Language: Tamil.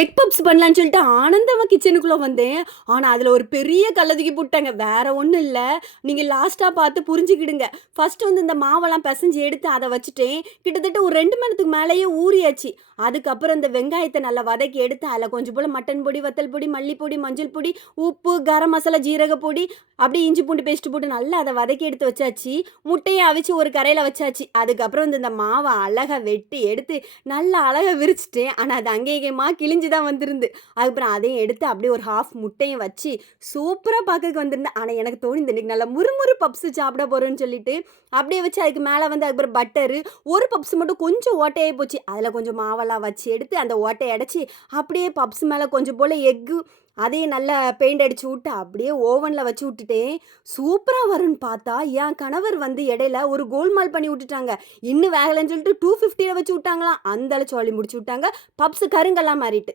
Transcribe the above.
எக் பப்ஸ் பண்ணலான்னு சொல்லிட்டு ஆனந்தமா கிச்சனுக்குள்ளே வந்தேன். ஆனால் அதில் ஒரு பெரிய கல்ல தூக்கி போட்டேங்க. வேற ஒன்றும் இல்லை நீங்கள் லாஸ்ட்டாக பார்த்து புரிஞ்சுக்கிடுங்க. ஃபஸ்ட்டு வந்து இந்த மாவெல்லாம் பிசைஞ்சு எடுத்து அதை வச்சுட்டேன். கிட்டத்தட்ட ஒரு ரெண்டு மணி நேரத்துக்கு மேலேயே ஊறியாச்சு. அதுக்கப்புறம் இந்த வெங்காயத்தை நல்லா வதக்கி எடுத்து, அதில் கொஞ்சம் போல் மட்டன் பொடி, வத்தல் பொடி, மல்லிப்பொடி, மஞ்சள் பொடி, உப்பு, கரம் மசாலா, ஜீரக பொடி, அப்படியே இஞ்சி பூண்டு பேஸ்ட் போட்டு நல்லா அதை வதக்கி எடுத்து வச்சாச்சு. முட்டையை அவிச்சு ஒரு கரையில் வச்சாச்சு. அதுக்கப்புறம் வந்து இந்த மாவை அழகாக வெட்டி எடுத்து, நல்லா அழகாக விரிச்சிட்டேன் ஆனால் அது அங்கே கிளி கிழிஞ்சு தான் வந்திருந்து. அதுக்கப்புறம் அதையும் எடுத்து அப்படியே ஒரு 1/2 முட்டையும் வச்சு, சூப்பராக பார்க்கறதுக்கு வந்திருந்தேன். ஆனால் எனக்கு தோணுது இன்னைக்கு நல்லா முறுமுறு பப்ஸு சாப்பிட போகிறேன்னு சொல்லிட்டு, அப்படியே வச்சு அதுக்கு மேலே வந்து அதுக்கப்புறம் பட்டரு, ஒரு பப்ஸ் மட்டும் கொஞ்சம் ஓட்டையாயி போச்சு. அதில் கொஞ்சம் மாவெல்லாம் வச்சு எடுத்து, அந்த ஓட்டையை அடைச்சி அப்படியே பப்ஸ் மேலே கொஞ்சம் போல் எக்கு அதையும் நல்லா பெயிண்ட் அடிச்சு விட்டு, அப்படியே ஓவனில் வச்சு விட்டுட்டேன். சூப்பராக வரும்னு பார்த்தா, என் கணவர் வந்து இடையில ஒரு கோல்மால் பண்ணி விட்டுட்டாங்க. இன்னும் வேகலைன்னு சொல்லிட்டு 250ல வச்சு விட்டாங்களாம். அந்த அளவு முடிச்சு விட்டாங்க. பப்ஸ் கருங்கெல்லாம் மாறிட்டு.